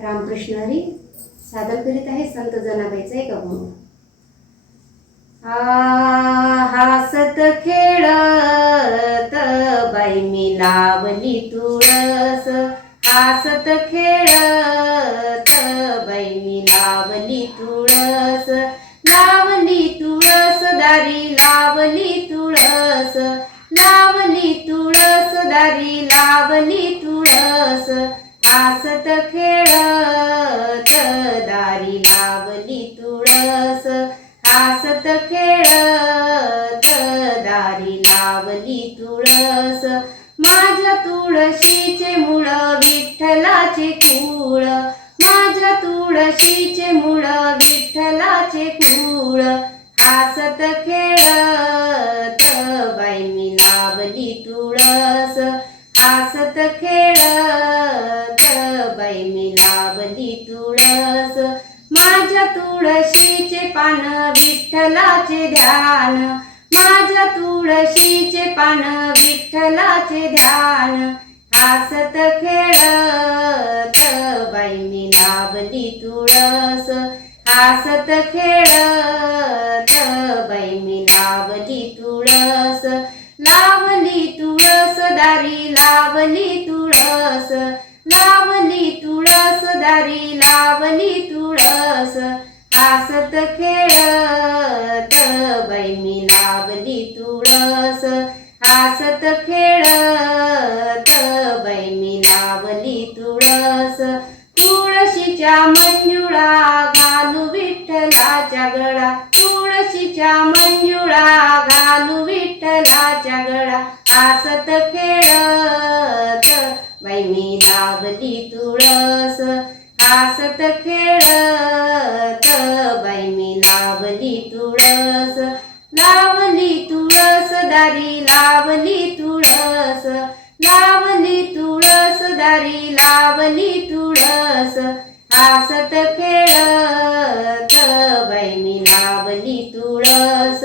रामकृष्ण हरी सादर करीत आहे संत जनाबाईचा एक अभंग. हासत खेळत बाई मी लावली तुळस. हासत खेळत बाई मी लावली तुळस. लावली तुळस दारी लावली तुळस. लावली तुळस दारी लावली तुळस. आसत खेळत दारी लावली तुळस. हासत खेळत दारी लावली तुळस. माझ्या तुळशीचे मुळ विठ्ठलाचे कुळ. माझ्या तुळशीचे मुळ विठ्ठलाचे कुळ. हासत तुळशीचे पान विठ्ठलाचे ध्यान. माझ्या तुळशीचे पान विठ्ठलाचे ध्यान. हासत खेळत बाई मी लावली तुळस. हासत खेळत बाई मी लावली तुळस. लावली तुळस दारी लावली तुळस. लावली तुळस दारी लावली तुळस. आसत खेळत बाई मी लावली तुळस. आसत खेळत बाई मी लावली तुळस. तुळशीच्या मंजुळा घालू विठ्ठलाच्या गळा. तुळशीच्या मंजुळा घालू विठ्ठलाच्या गळा. आसत खेळत मी लावली तुळस हासत खेळत. बाई मी लावली तुळस लावली तुळस दारी लावली तुळस. लावली तुळस दारी लावली तुळस हासत खेळत. बाई मी लावली तुळस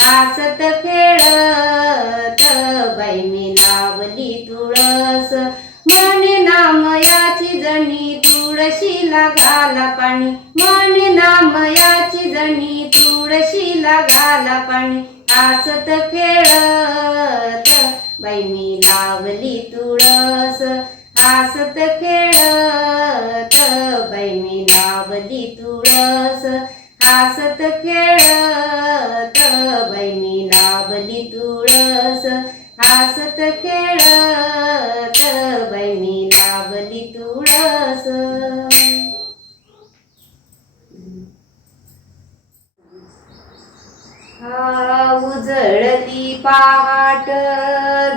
हासत खेळत. घाला पाणी. आसत खेळत. बाई मी लावली तुळस. हासत खेळत. बाई मी लावली तुळस. आसत खेळत. बाई मी लावली तुळस. आसत खेळत. बाई मी लावली तुळस हा उजळली पहाट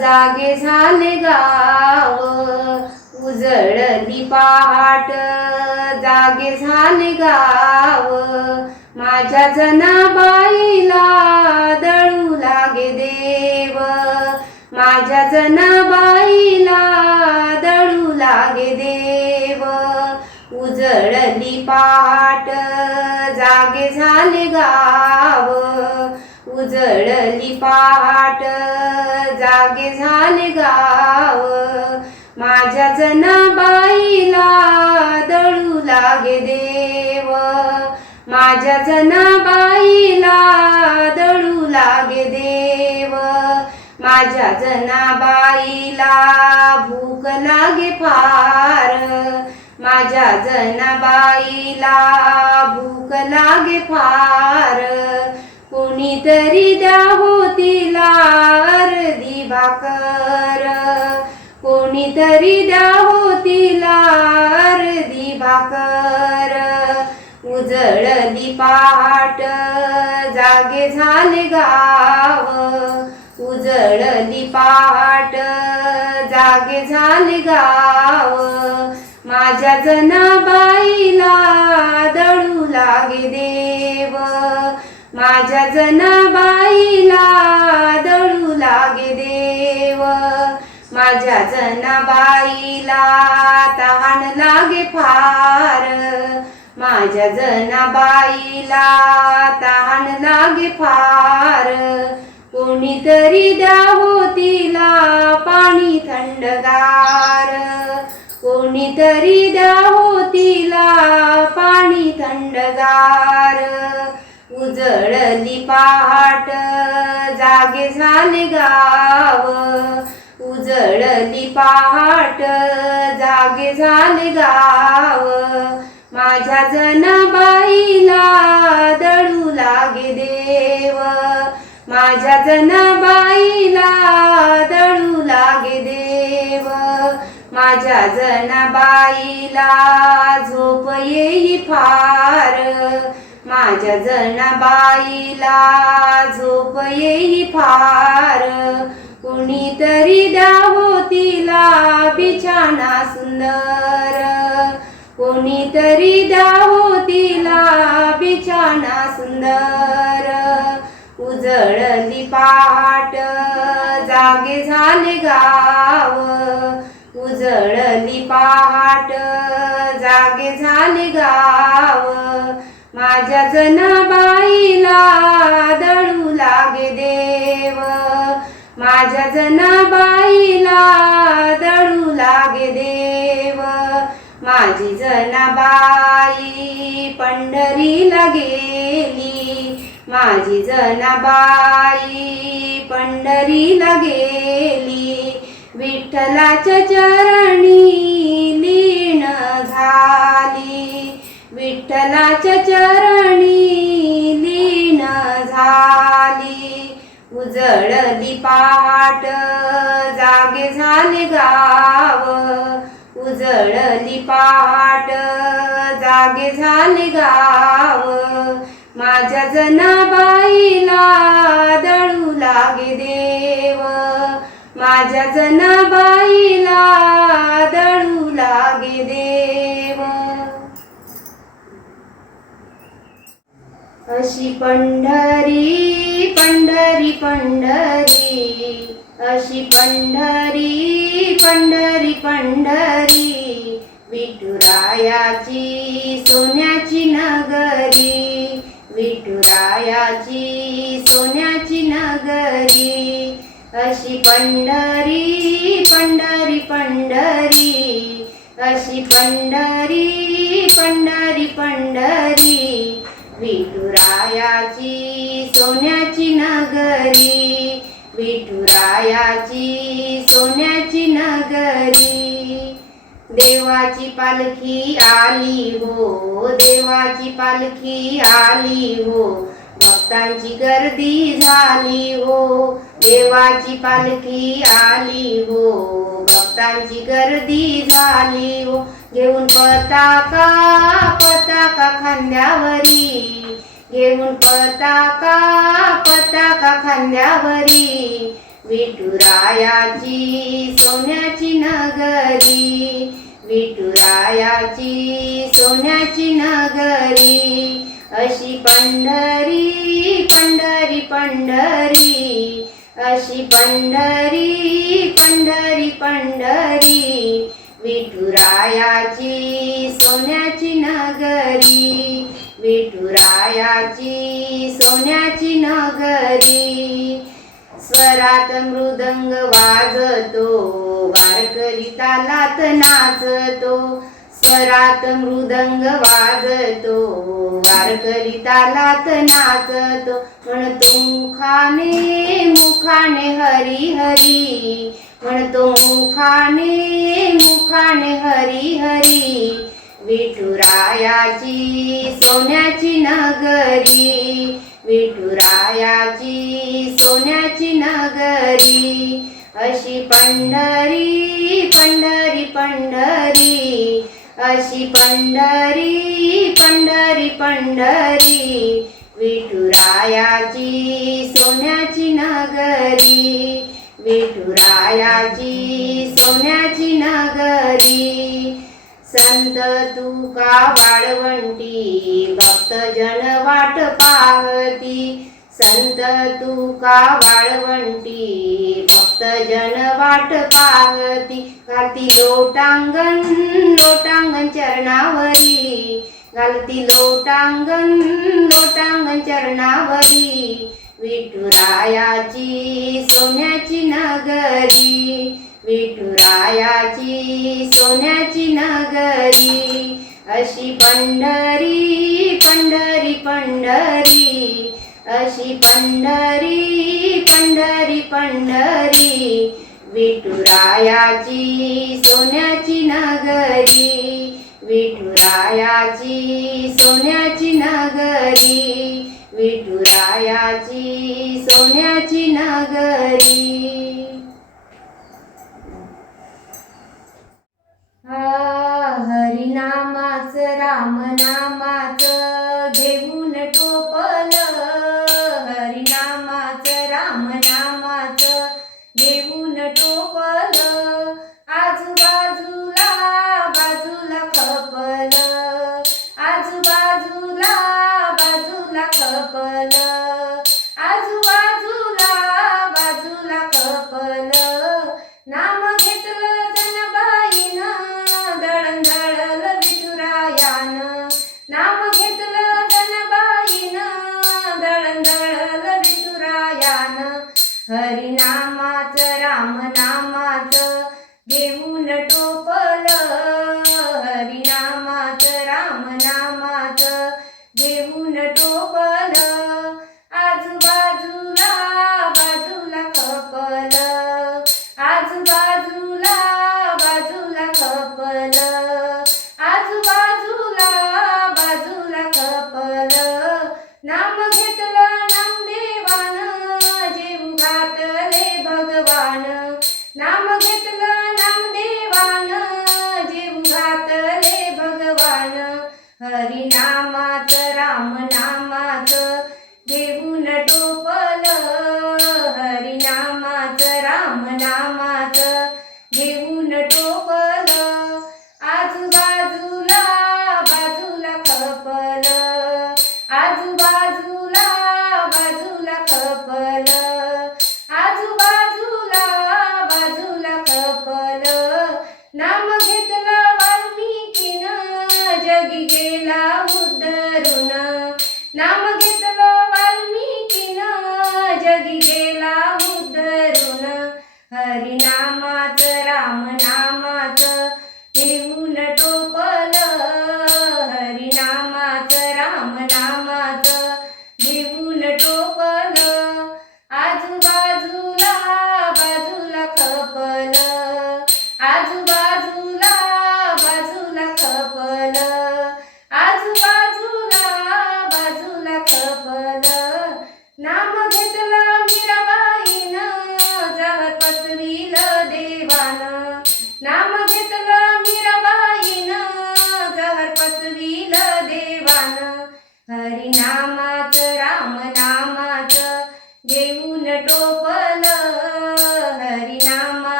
जागे झाले गाव. उजळली पहाट जागे झाले गाव. माझ्या जनाबाईला दळू लागे देव. माझ्या जनाबाईला दळू लागे देव. उजळली पहाट जागे झाले गाव. उजळली पाट जागे झाले गाव. माझ्या जनाबाईला दळू लागे देव. माझ्या जनाबाईला दळू लागे देव. माझ्या जनाबाईला भूक लागे फार. माझ्या जनाबाईला भूक लागे फार. कोणीतरी द्या हो तिला अर्धी भाकर. कोणीतरी द्या हो तिला अर्धी भाकर. उजळली पहाट जागे झाले गाव. उजळली पहाट जागे झाले गाव. माझ्या जनाबाईला दळू लागे देव. माझ्या जनाबाईला दळू लागे देव. माझ्या जनाबाईला तहान लागे फार. माझ्या जनाबाईला तहान लागे फार. कोणीतरी द्यावो तिला पाणी थंडगार. कोणी द्यावो तिला पाणी थंडगार. उजळली पहाट जागे झाले गाव. उजळली पहाट जागे झाले गाव. माझ्या जनाबाईला दळू लागे देव. माझ्या जनाबाईला दळू लागे देव. माझ्या जनाबाईला झोप येई फार. माझ्या जनाबाईला झोप येई फार. कुणीतरी द्या होतीला बिछाना सुंदर. कोणीतरी द्या होतीला बिछाना सुंदर. उजळली पाट जागे झाले गाव. उजळली पहाट जागे झाले गाव. माझ्या जनाबाईला दळू लागे देव. माझ्या जनाबाईला दळू लागे देव. माझी जनाबाई पंढरीला गेली. माझी जनाबाई पंढरीला गेली. विठ्ठलाच्या चरणी लीन झाली. विठ्ठलाच्या चरणी लीन झाली. उजळली पाट जागे झाले गाव. उजळली पाट जागे झाले गाव. माझ्या जनाबाईला दळू लागे देव. माझ्या जनाबाईला दळू लागे देव. अशी पंढरी पंढरी पंढरी. अशी पंढरी पंढरी पंढरी. विठुरायाची सोन्याची नगरी. विठुरायाची सोन्याची नगरी. अशी पंढरी पंढरी पंढरी. अशी पंढरी पंढरी पंढरी. विठुरायाची सोन्याची नगरी विठुरायाची सोन्याची नगरी. देवाची पालखी आली हो देवाची पालखी आली हो भक्तांची गर्दी झाली हो. देवाची पालखी आली हो भक्तांची गर्दी झाली हो. घेऊन पताका पताका खांद्यावरी. घेऊन पताका पताका खांद्यावरी. विठुरायाची सोन्याची नगरी. विठुरायाची सोन्याची नगरी. अशी पंढरी पंढरी पंढरी. अशी पंढरी पंढरी पंढरी. विठुरायाची सोन्याची नगरी विठुरायाची सोन्याची नगरी. स्वरात मृदंग वाजतो वारकरी तालात नाचतो स्वरात मृदंग वाजतो वारकरी तालात नाचतो. म्हणतो मुखाने मुखाने हरी हरी. म्हणतो मुखाने मुखाने हरी हरी. विठुरायाची सोन्याची नगरी. विठुरायाची सोन्याची नगरी. अशी पंढरी पंढरी पंढरी. अशी पंढरी पंढरी पंढरी. विठुरायाची सोन्याची नगरी. विठुरायाची सोन्याची नगरी. संत तुका वाळवंटी भक्त जन वाट पाहती. संत तुका वाळवंटी भक्त जन वाट पाहती. घालती लोटांगण लोटांगण चरणावरी. घालती लोटांगण लोटांगण चरणावरी. विठुरायाची सोन्याची नगरी. विठुरायाची सोन्याची नगरी. अशी पंढरी पंढरी पंढरी. अशी पंढरी पंढरी पंढरी. विठुरायाची सोन्याची नगरी. विठुरायाची सोन्याची नगरी. विठुरायाची सोन्याची नगरी.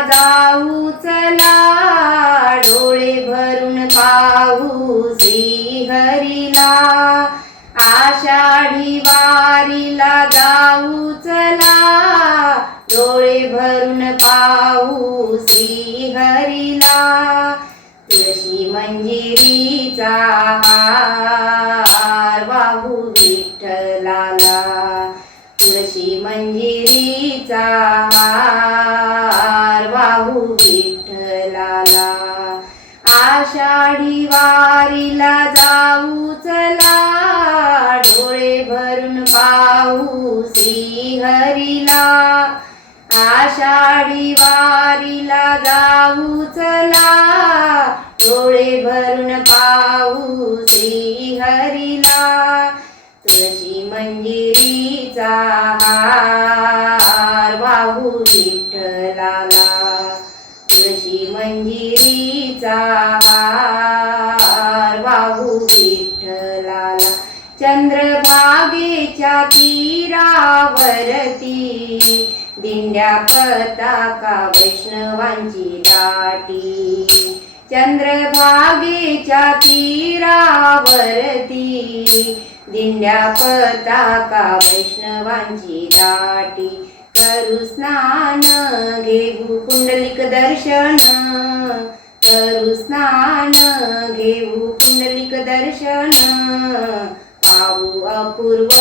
जाऊ चला डोळे भरून पाहू श्रीहरीला. आषाढी वारीला जाऊ चला डोळे भरून पाहू श्रीहरीला. तुळशी मंजिरीचा हार वाहू विठ्ठलाला. तुळशी मंजिरीचा वारीला जाऊ चला डोळे भरून पाहू श्री हरिला आषाढी वारीला जाऊ चला डोळे भरून पाहू श्री हरिला तुळशी मंजिरीचा हार भाऊ विठ्ठलाला. तुळशी मंजिरीचा हार भाऊ विठ्ठलाला. चंद्रभागेच्या तीरावरती दिंड्या पताका वैष्णवांची दाटी. चंद्रभागेच्या तीरावरती दिंड्या पताका वैष्णवांची दाटी. करू स्नान घेऊ कुंडलिक दर्शन करू स्नान घेऊ पुंडलिक दर्शन. पाहू अपूर्व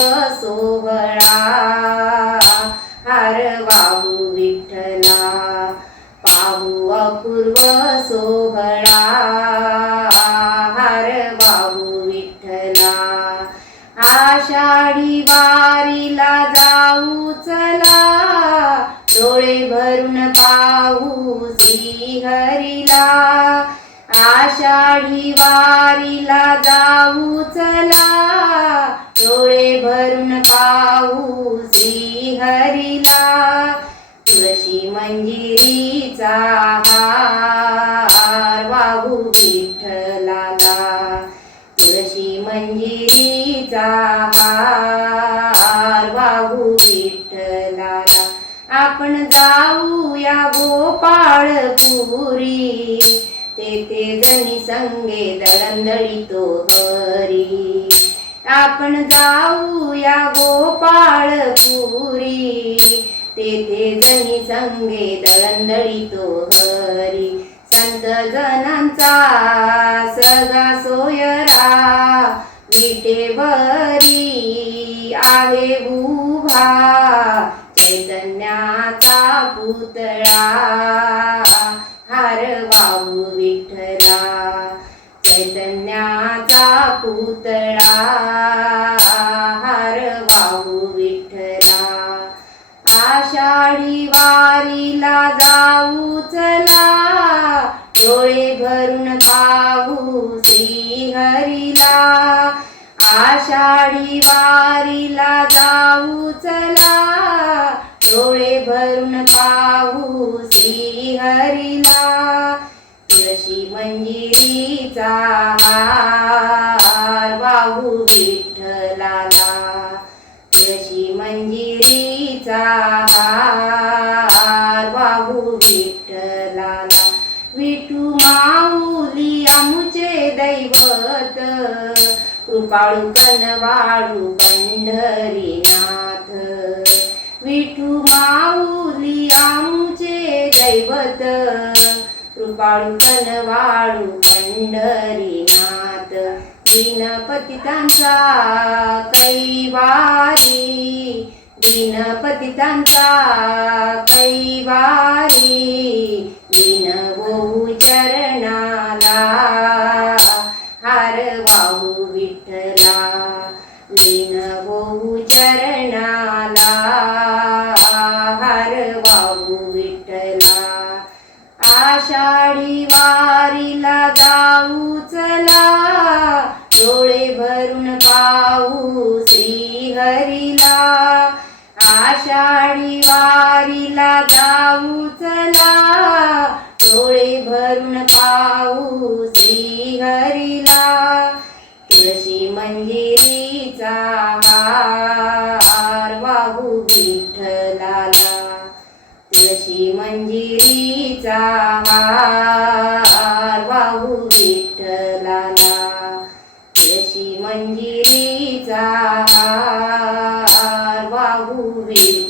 आषाढी वारीला जाऊ चला. डोळे भरून पाहू श्रीहरीला. तुळशी मंजिरीचा हार वाहू विठ्ठलाला. तुळशी मंजिरीचा हार वाहू विठ्ठलाला. आपण जाऊया गोपाळपुरी. तेथे जणी संगे दळंदळीतो हरी आपण जाऊया गोपाळपुरी तेथे जणी संगे दळंदळीतो हरी संत जनांचा सगा सोयरा. विटेवरी आहे उभा. चैतन्याचा पुतळा. पुतळा हार वाहू विठ्ठला. आषाढी वारीला जाऊ चला डोळे भरून पाहू श्रीहरीला. आषाढी वारीला जाऊ चला डोळे भरून पाहू श्रीहरीला. यशी मंजिरीचा कृपाळू कनवाळू पंढरीनाथ विठू माऊली आमचे दैवत. कृपाळू कनवाळू पंढरीनाथ दीनपतितांचा कैवारी. दीनपतितांचा कैवारी. दीन बहु चरणाला. हार वाहू विठ लीन होऊ चरणाला हार वाहू विठ्ठला. आषाढी वारीला जाऊ चला डोळे भरून पाहू श्रीहरीला. आषाढी वारीला जाऊ चला डोळे भरून पाहू श्रीहरीला. तुळशी मंजिरीचा हार वाहू विठ्ठलाला. तुळशी मंजिरीचा हार वाहू विठ्ठलाला. तुळशी मंजिरीचा हार वाहू विठ्ठलाला.